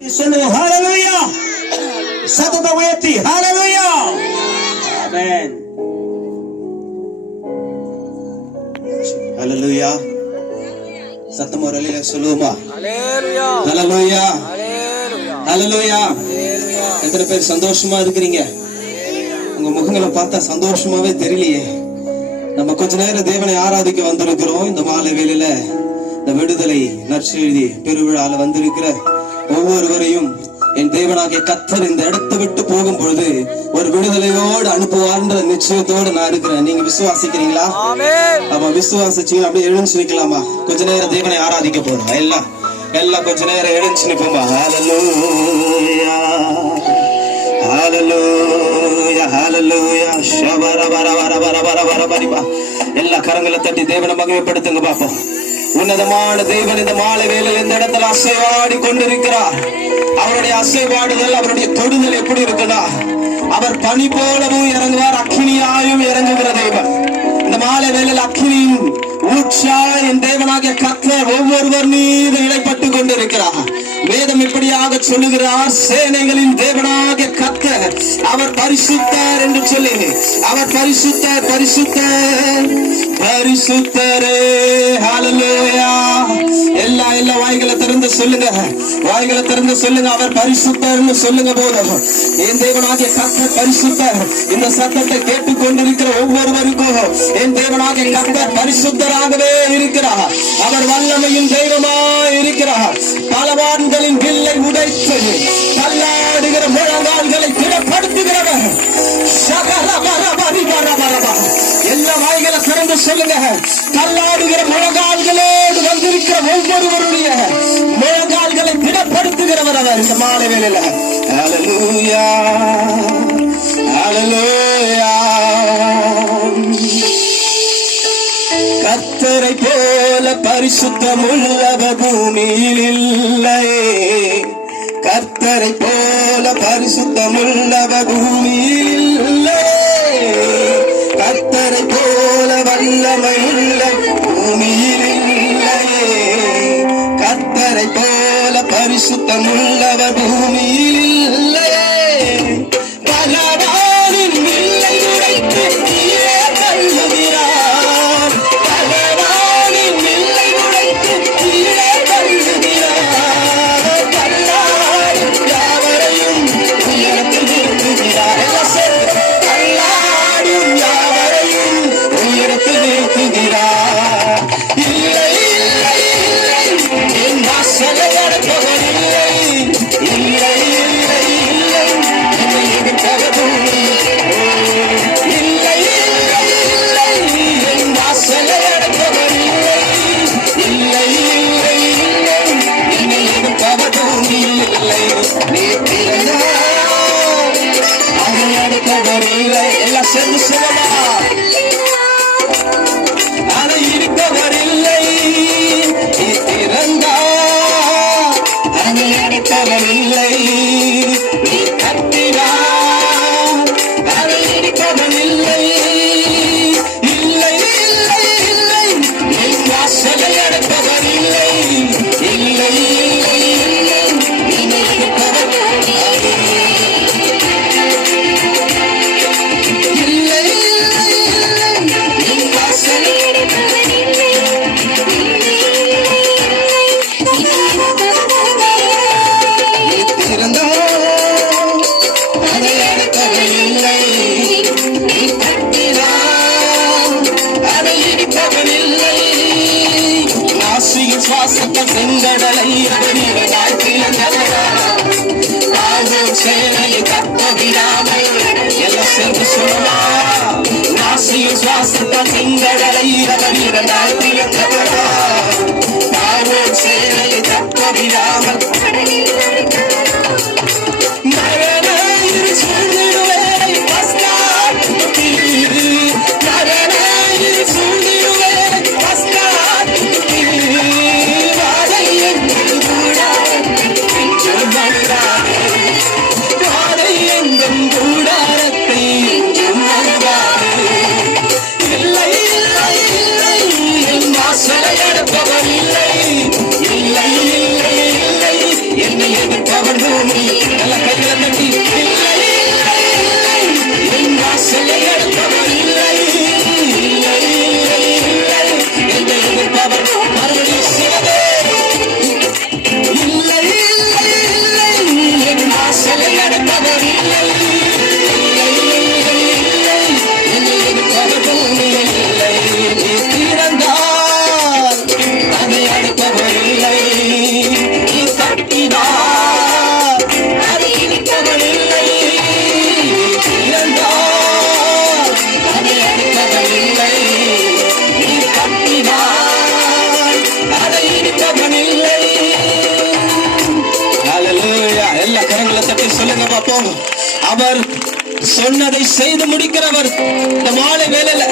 Hallelujah. சத்தத்தை உயர்த்தி Hallelujah. Amen. Hallelujah. சத்தம் ஒரு அலையில சொல்லுவோமா? Hallelujah. Hallelujah. Hallelujah. எத்தனை பேர் சந்தோஷமா இருக்கிறீங்க? உங்க முகங்களை பார்த்தா சந்தோஷமாவே தெரியலையே. நம்ம கொஞ்ச நேரம் தேவனை ஆராதிக்க வந்திருக்கிறோம். இந்த மாலை வேளையில இந்த விடுதலை நற்செய்தி பெருவிழால வந்திருக்கிற ஒவ்வொருவரையும் என் தேவனாகிய கர்த்தர் இந்த இடத்தை விட்டு போகும் பொழுது ஒரு விடுதலையோடு அனுப்புவார்ன்ற நிச்சயத்தோடு நான் இருக்கிறேன். நீங்க விசுவாசிக்கிறீங்களா? ஆமா, விசுவாசிச்சீங்களா? அப்படியே எழுந்து நிக்கலாமா? கொஞ்ச நேரம் தேவனை ஆராதிக்க போறோம். எல்லாம் கொஞ்ச நேரம் எழுந்து நிப்போமா? ஹல்லேலூயா ஹல்லேலூயா ஹல்லேலூயா ஷபர பர பர பர பர பர பரிபா. எல்லா கரங்களை தட்டி தேவனை மகிமைப்படுத்துங்க பாப்போம். உன்னதமான தேவன் இந்த மாலை வேளையில் இந்த இடத்துல அசைவாடி கொண்டிருக்கிறார். அவருடைய அசைவாடுதல், அவருடைய தொடுதல் எப்படி இருக்குதா? அவர் பனி போலவும் இறங்குவார், அக்கினியாயும் இறங்குகிற தேவன். இந்த மாலை வேளையில் அக்கினியின் ஊற்றா என் தேவனாகிய கர்த்தர் ஒவ்வொருவர் மீது இடைப்பட்டு கொண்டிருக்கிறார். வேதம் இப்படியாக சொல்லுகிறார், சேனைகளின் தேவனாகிய கர்த்தர் அவர் பரிசுத்தர் என்று சொல்லி, அவர் பரிசுத்தர் பரிசுத்தர் பரிசுத்தரே. ஹல்லேலூயா. எல்லா வாய்களை திறந்து சொல்லுங்க, வாய்களை திறந்து சொல்லுங்க, அவர் பரிசுத்தர்னு சொல்லுங்க போதும். என் தேவனாகிய கர்த்தர் பரிசுத்தர். இந்த சத்தத்தை கேட்டுக் கொண்டிருக்கிற ஒவ்வொருவருக்கும் என் தேவனாகிய கர்த்தர் பரிசுத்தராகவே இருக்கிறார். அவர் வல்லமையின் தெய்வமாய் இருக்கிறார். பலவான்களின் வில்லை உடைத்து தள்ளாடுகிற முழங்கால்களை திடப்படுத்துகிறவர். எல்லா வாய்களை திறந்து சொல்லுங்க, தள்ளாடுகிற முழங்கால்களோடு வந்திருக்கிற ஒவ்வொருவருடைய முழங்கால்களை திடப்படுத்துகிறவர் அவர் இந்த மாலை வேளையில. ஹல்லேலூயா ஹல்லேலூயா. கர்த்தரை போல பரிசுத்தம் உள்ளவர் பூமியில் இல்லையே. கர்த்தரை போல பரிசுத்தம் உள்ளவர் பூமியில் இல்லையே. கர்த்தரை போல வல்லமை உள்ள பூமியில் இல்லையே. கர்த்தரை போல பரிசுத்தம் உள்ளவர் பூமியில் இல்லையே. பலவானின் வில்லை உடைத்து கீழே தள்ளுகிறார். பலவானின் வில்லை உடைத்து கீழே தள்ளுகிறார். கல்லாடும் யாவரையும் உயரத்தில் நிறுத்துகிறார். கல்லாடும் யாவரையும் உயரத்தில் நிறுத்துகிறார். இல்லை இல்லை இல்லை, என் வாசலை அடைப்பவர் இல்லை. இல்லை இல்லை இல்லை, என்னை எதிர்ப்பவரும் இல்லை. இல்லை இல்லை, என் வாசலை அடைப்பவர் இல்லை. இல்லை இல்லை இல்லை, என்னை எதிர்ப்பவரும் இல்லை. நீ பிறந்தால் அதை அடைப்பவர் இல்லை. எல்லாம் சேர்ந்து சொல்லலாம், அதை இருப்பவர் இல்லை. நீ திறந்தால் அதை அடைப்பவர் இல்லை. நீ கட்டினால் அதை இடிப்பவர் இல்லை. இல்லை இல்லை இல்லை, என் வாசலை அடைப்பவர் இல்லை. இல்லை இல்லை இல்லை, என்னை இடிப்பவர் இல்லை. இல்லை இல்லை இல்லை, என் வாசலை அடைப்பவர் இல்லை. நீ திறந்தால் அதை அடைப்பவர் இல்லை. நீ கட்டினால் அதை இடிப்பவர் இல்லை. நாசியின் சுவாசத்தை செங்கடலை அவனிவனாய் பிளந்தவராம். தாழ்வோர் சேனையை தப்பவிடாமல் எல்லாம் சேர்ந்து சொல்லலாம். நாசியின் சுவாசத்தை செங்கடலை அவனிவனாய் பிளந்தவராம். தாழ்வோர் சேனையை தப்பவிடாமல் மரணாயிரு சூழ்நிலை பஸ்காட்டி. மரணாயிரு சூழ்நிலை பஸ்காட்டி. வாழை எங்கள் கூடாரத்தை என்றும் மறவாதே. வாழை எங்கள் கூடாரத்தை என்றும் மறவாதே. இல்லை இல்லை இல்லை, என் வாசலை அடைப்பவர் இல்லை. இல்லை இல்லை இல்லை, எதிர்ப்பவர் பூமி. நல்ல கைகளை தட்டி இல்லை இல்லை இல்லை என் வாசலை அடுத்தவர் இல்லை இல்லை இல்லை இல்லை என்னை எதிர்ப்பவர் மறுபடியும் சிவதே இல்லை இல்லை இல்லை என் வாசலை அடுத்தவர் இல்லை இல்லை இல்லை இல்லை என்னை எதிர்ப்பவர் பூமியில் இல்லை. நீ திறந்தால் அதை அடுத்தவர் இல்லை, நீ தட்டினார் அதை இடிப்பவர் இல்லை. நீ திறந்தால் அதை அடுத்தவர் இல்லை, நீ தட்டினார் அதை இடிப்பவர் இல்லை. ஹல்லேலூயா. எல்லா கரங்களை தட்டி சொல்லுங்க பாப்போம். அவர் சொன்னதை செய்து முடிக்கிறவர். இந்த மாலை வேளையில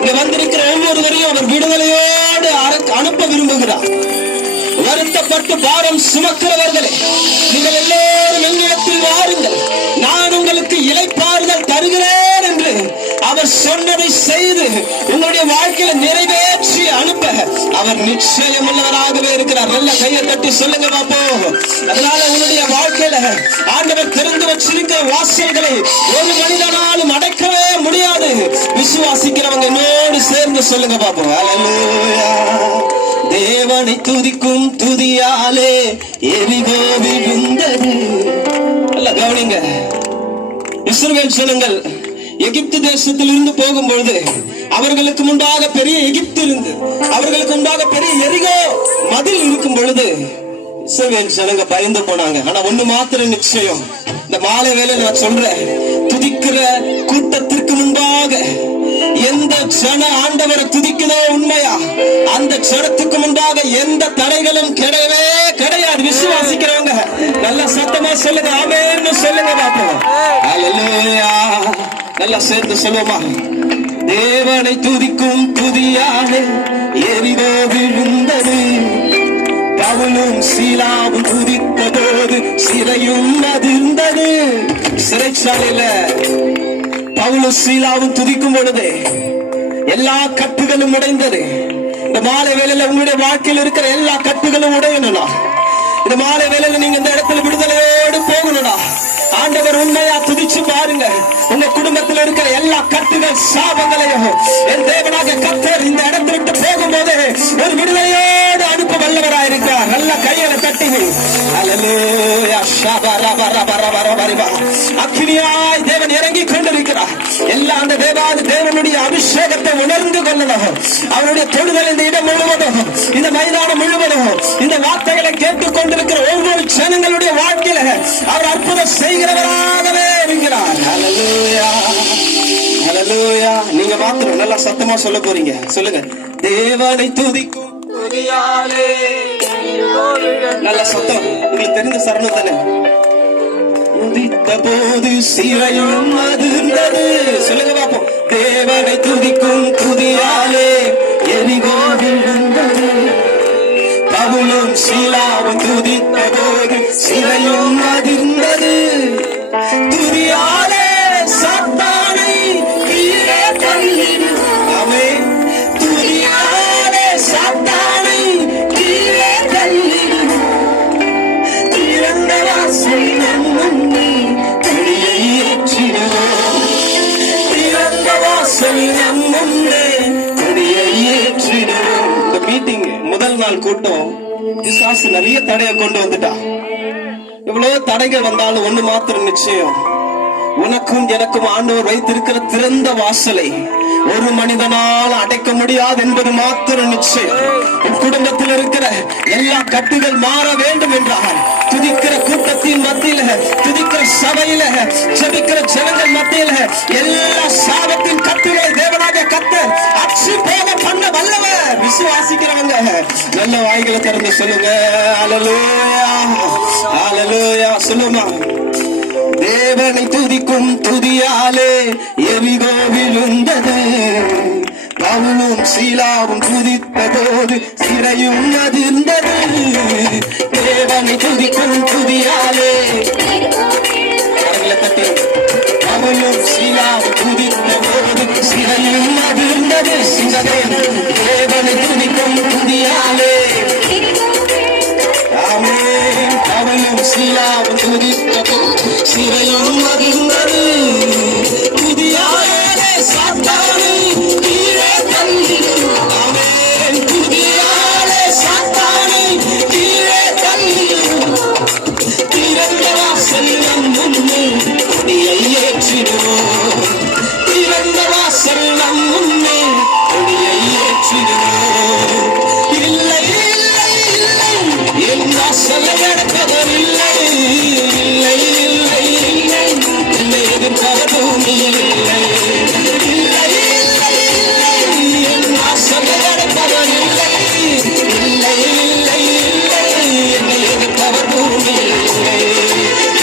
இங்க வந்திருக்கிற ஒவ்வொருவரையும் அவர் விடுதலையோடு அனுப்ப விரும்புகிறார். வருத்தப்பட்டு பாரம் சுமக்கிறவர்களே, நீங்கள் எல்லோரும் என்னிடத்தில் வாருங்கள், நான் உங்களுக்கு இளைப்பாறுதல் தருகிறேன் என்று அவர் சொன்னதை செய்து உங்களுடைய வாழ்க்கையில நிறைவேற்றி அனுப்ப அவர் நிச்சயம் உள்ளவராகவே இருக்கிறார். நல்ல கையை தட்டி சொல்லுங்க பாப்போம். அதனால உங்களுடைய வாழ்க்கையில ஆண்டவர் திறந்து வச்சிருக்கிற வாசல்களை ஒரு மனிதனாலும் அடைக்கவே முடியாது. விசுவாசிக்கிறவங்க என்னோடு சேர்ந்து சொல்லுங்க பாப்போம். ஹல்லேலூயா. தேவனை துதிக்கும் துதியாலே எரிகோ விழுந்தது. நல்ல கவனிங்க. இஸ்ரவேல் ஜனங்கள் எகிப்து தேசத்தில் இருந்து போகும்பொழுது அவர்களுக்கு முன்பாக பெரிய எகிப்து இருந்து அவர்களுக்கு முன்பாக பெரிய எரிகோ மதில் இருக்கும் பொழுது இஸ்ரவேல் ஜனங்க பயந்து போனாங்க. ஆனா ஒண்ணு மாத்திரம் நிச்சயம், இந்த மாலை வேளை நான் சொல்றேன், துதிக்கிற கூட்டத்திற்கு முன்பாக எந்த ஜன ஆண்டவரை துதிக்குதோ உண்மையா, அந்த ஜனத்துக்கு முன்பாக எந்த தடைகளும் கிடையவே கிடையாது. விசுவாசிக்கிறவங்க நல்ல சத்தமா சொல்லுங்க, ஆமென்னு சொல்லுங்க பாப்போம். ஹல்லேலூயா. நல்லா சேர்ந்து சொல்லுமா. தேவனை துதிக்கும் துதியாலே எரிகோ விழுந்தது. பவுலும் சீலாவும் துதித்த போது சிறையும் அதிர்ந்தது. சிறைச்சாலையில பவுலும் சீலாவும் துதிக்கும் பொழுது எல்லா கட்டுகளும் உடைந்தது. இந்த மாலை வேளையில உங்களுடைய வாழ்க்கையில் இருக்கிற எல்லா கட்டுகளும் உடையணும்னா, இந்த மாலை வேளையில நீங்க இந்த இடத்துல விடுதலையோடு போகணும்னா, ஆண்டவர் உண்மையா துதிச்சு பாருங்க. உங்க குடும்பத்தில் இருக்கிற எல்லா கட்டுகள் சாபங்களையும் என் தேவனாக கர்த்தர் இந்த இடத்தை விட்டு போகும்போது ஒரு விடுதலையோடு அனுப்ப வல்லவராயிருக்கிறார். நல்ல கையில தட்டி ஹல்லேலூயா. அக்கினியாய் தேவன் இறங்கி கொண்டிருக்கிறார். எல்லா அந்த தேவனுடைய அபிஷேகத்தை உணர்ந்து கொள்ளணும். அவருடைய தொடுதல் இந்த இடம் முழுவதும், இந்த மைதானம் முழுவதும், இந்த வார்த்தைகளை கேட்டுக் கொண்டிருக்கிற ஒவ்வொரு ஜனங்களுடைய வாழ்க்கையில அவர் அற்புதம் செய்கிறவராகவே இருக்கிறார். ஹல்லேலூயா. ஹல்லேலூயா. நீங்க மாத்திரம் நல்லா சத்தமா சொல்ல போறீங்க. சொல்லுங்க. தேவனை துதிக்கும் துதியாலே. நல்ல சத்தம். உங்களுக்கு தெரிந்த சரணம் தானே. துதித்த போது சிறையும் அதிர்ந்தது. சொல்லுங்க பாப்போம். தேவனை துதிக்கும் துதியாலே எரிகோ விழுந்தது. பவுலும் சீலாவும் துதித்த போது சிறையும் அதிர்ந்தது. துதியாலே சாத்தானை கீழே தள்ளிடு. ஆமென். துதியாலே சாத்தானை கீழே தள்ளிடு. திறந்த வாசல் நம் முன்னே கொடியை ஏற்றிடுவோம். திறந்த வாசல் நம் முன்னே கொடியை ஏற்றிடுவோம். இந்த மீட்டிங் முதல் நாள் கூட்டம் விசுவாசி நிறைய தடையை கொண்டு வந்துட்டா. எவ்வளவு தடைகள் வந்தாலும் ஒண்ணு மாத்திரம் நிச்சயம், உனக்கும் எனக்கும் ஆண்டவர் வைத்திருக்கிற திறந்த வாசலை ஒரு மனிதனால் அடைக்க முடியாது என்பது மாத்திரம் நிச்சயம். உன் குடும்பத்தில் இருக்கிற எல்லா கட்டுகள் மாற வேண்டும் என்றால் துதிக்கிற கூட்டத்தின் மத்தியில, துதிக்கிற சபையில, ஜெபிக்கிற ஜனங்கள் மத்தியில எல்லா சாபத்தின் கட்டுகளை தேவனாக கர்த்தர் அச்சு போக பண்ண வல்லவர். விசுவாசிக்கிறவங்க நல்ல வாய்களை திறந்து சொல்லுங்க. ஹல்லேலூயா. ஹல்லேலூயா. சொல்லுமா. தேவனை துதிக்கும் துதியாலே எரிகோ விழுந்தது. பவுலும் சீலாவும் துதித்த போது சிறையும் அதிர்ந்தது. தேவனை துதிக்கும் துதியாலே தட்டி. பவுலும் சீலாவும் துதித்த போது சிறையும் அதிர்ந்தது. தேவனை துதிக்கும் துதியாலே. ஆமென். பவுலும் எல்லாம் துதித்தது சிறையும் மகிழ்ந்தது புதியாலே சாத்தானை கீழே தள்ளிடும் ஆமென் புதியாலே சாத்தானை கீழே தள்ளிடும் திறந்த வாசல் நம் முன்னே கொடியை ஏற்றிடுவோம் திறந்த வாசல் நம் முன்னே கொடியை ஏற்றிடுவோம் இல்லை இல்லை இல்லை என் வாசலை அடைப்பவர் இல்லை இல்லை இல்லை இல்லை என்னை எதிர்ப்பவர் பூமியில் இல்லை இல்லை இல்லை இல்லை என் வாசலை அடைப்பவர் இல்லை இல்லை இல்லை இல்லை என்னை எதிர்ப்பவர் பூமியில் இல்லை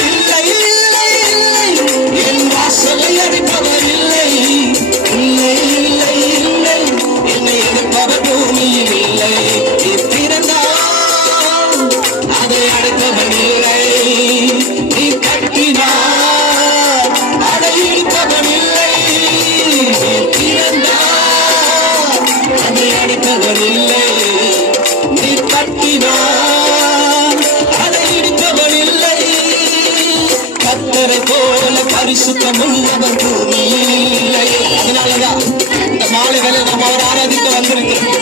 இல்லை இல்லை இல்லை என் வாசலை அடைப்பவர் இல்லை இல்லை இல்லை இல்லை என்னை எதிர்ப்பவர் பூமியில் இல்லை திறந்தால் அதை அடைப்பவர் இல்லை நீ கட்டினார் அதை இடிப்பவர் இல்லை திறந்தால் அதை அடைப்பவர் இல்லை நீ கட்டினார் அதை இடிப்பவர் இல்லை கர்த்தரை போல பரிசுத்தம் உள்ளவர் பூமியில் இல்லை அதனாலதான் இந்த மாலை வேலை நம்ம அவர் ஆராதிக்க வந்திருக்கிறோம்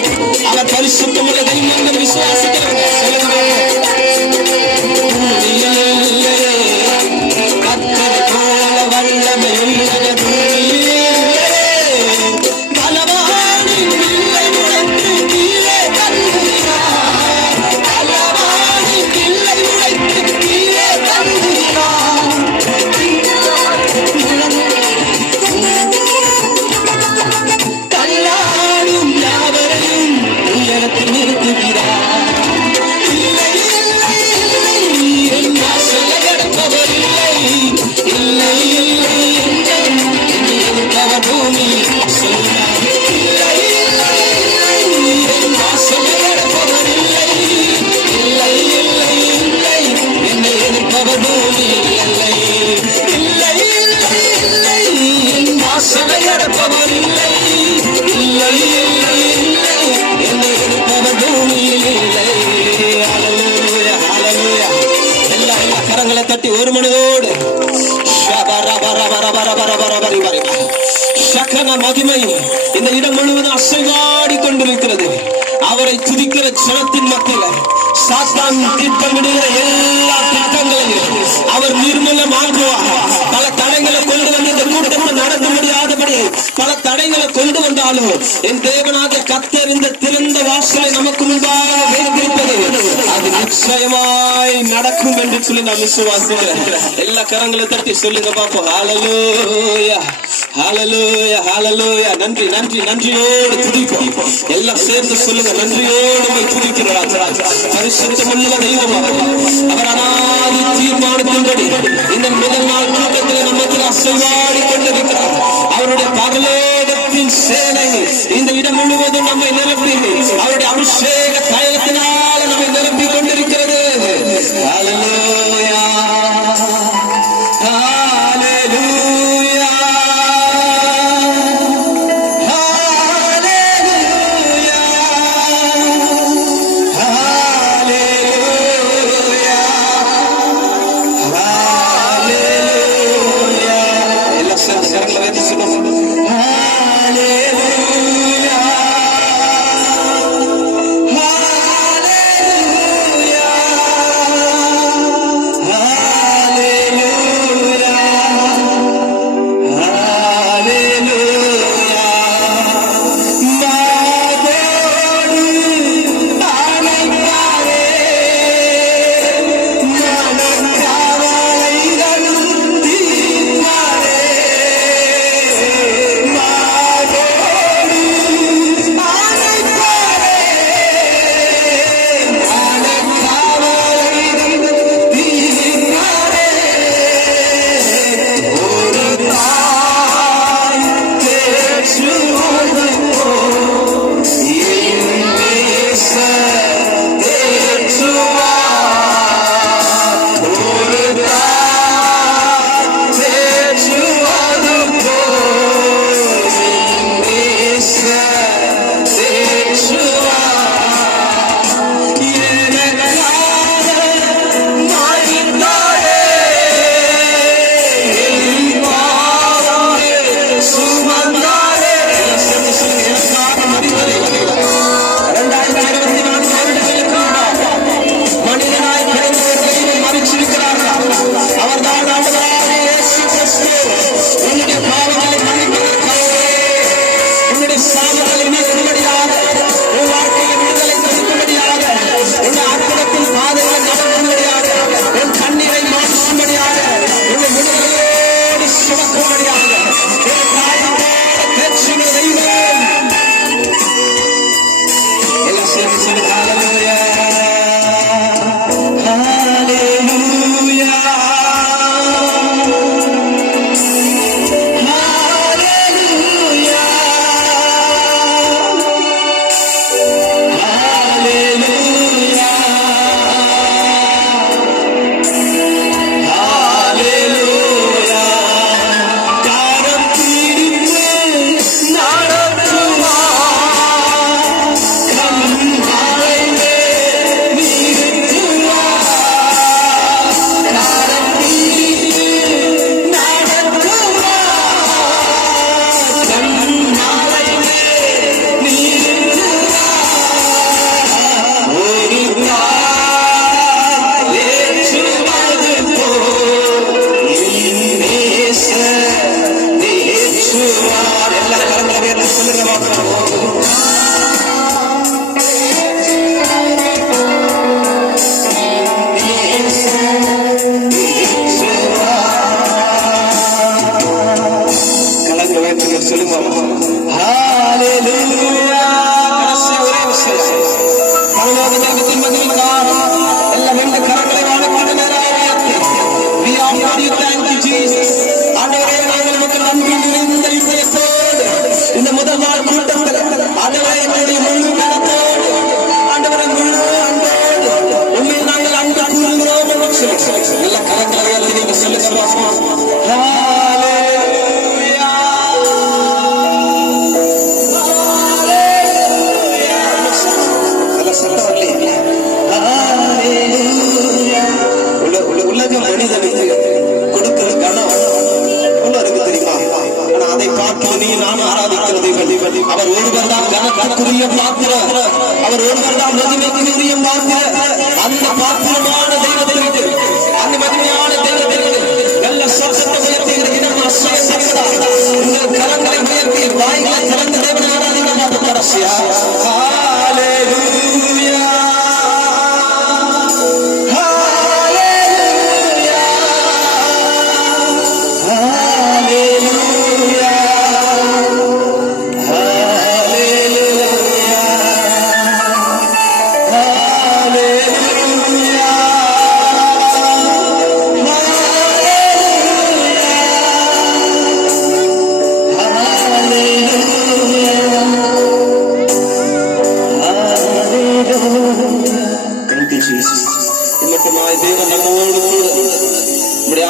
அவர் பரிசுத்தம் உள்ள தெய்வங்கள் விசுவாசிக்கிறவங்க கர்த்தரை போல வல்லமை உள்ளவர் பூமியில் பலவானின் பிள்ளை உடைத்து கீழே தள்ளுகிறார் பலவானின் பிள்ளை உடைத்து கீழே தள்ளுகிறார் கல்லாடும் யாவரையும் உயரத்தில் நிறுத்துகிறார் இல்லை இல்லை இல்லை என் வாசலை அடைப்பவர் இல்லை இல்லை இல்லை இல்லை என்னை எதிர்ப்பவர் பூமி சொல்கிறார் இல்லை இல்லை இல்லை என் வாசலை அடைப்பவர் இல்லை இல்லை இல்லை இல்லை என்னை எதிர்ப்பவர் பூமி இல்லை இல்லை இல்லை இல்லை என் வாசலை அடைப்பவர் இல்லை இல்லை இல்லை இல்லை என்னை எதிர்ப்பவர் பூமியில் இல்லை ஹல்லேலூயா ஹல்லேலூயா எல்லா கரங்களை தட்டி ஒரு மனதோடு சக்கன மகிமை இந்த இடம் முழுவதும் அசைவாடி கொண்டிருக்கிறது அவரை துதிக்கிற ஜனத்தின் மத்தியில் சாத்தான் திட்டமிடுகிற எல்லா திட்டங்களையும் அவர் நிர்மூலமாக்குவார் பல தடைகளை கொண்டு வந்து இந்த கூட்டம் நடத்த முடியாதபடி பல தடைகளை கொண்டு வந்தாலும் என் தேவனாக கர்த்தர் இந்த திறந்த வாசலை நமக்கு முன்பாக வைத்திருப்பது அது நிச்சயமாய் நடக்கும் என்று சொல்லி நான் விசுவாசிக்கிறேன் எல்லா கரங்களை தட்டி சொல்லுங்க பாப்போம் ஹல்லேலூயா ஹல்லேலூயா ஹல்லேலூயா நன்றி நன்றி நன்றியோடு துதிப்போம் எல்லாம் சேர்ந்து சொல்லுங்க நன்றியோடு போய் துதிக்கிறார் பரிசுத்தமுள்ள தெய்வம் அவர் அனாதி தீர்மானத்தின்படி இந்த முதல் நாள் கூட்டத்தில் நம்மத்தில் அசைவாடி கொண்டிருக்கிறார் அவருடைய பரலோகத்தின் சேனை இந்த இடம் முழுவதும் நம்மை நிரப்பி அவருடைய அபிஷேக தைலத்தினால நம்மை நிரப்பி கொண்டிருக்கிறது ஹல்லேலூயா ஹல்லேலூயா ஹல்லேலூயா ஹல்லேலூயா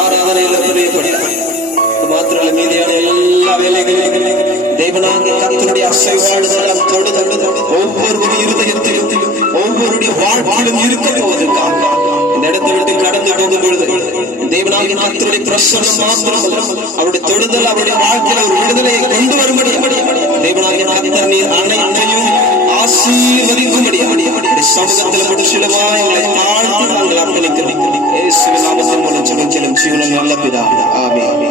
ആരാധനയിൽ പ്രിയപ്പെട്ട മാത്രമല്ല മീതിയാണ് എല്ലാ വേലകളിലും ദൈവനാമ കർത്തരുടെ അസൈവാടുകളെല്ലാം തൊടുതണ്ട് ஒவ்வொருவருடைய இருதயத்திலும் ஒவ்வொருடைய வாழ்க்கையிலும் இருக்க போவதற்காக இந்த இடத்தை விட்டு கடந்து போகும் பொழுது தேவனாகிய கர்த்தருடைய பிரசன்னம் மாத்திரமல்ல அவருடைய தொடுதல் அவருடைய வாழ்க்கையில் ஒரு விடுதலையை கொண்டு வரும்படி தேவனாகிய கர்த்தர் நீர் அனைத்தையும் ஆசீர்வதிக்கும்படி சமூகத்தில் முடிச்சிடமாக எங்களை தாழ்த்தி நாங்கள் அர்ப்பணிக்கிறோம். இயேசுவின் நாமத்தின் மூலம் ஜெபம் செய்யும் ஜீவனுள்ள நல்ல பிதாவே. ஆமென்.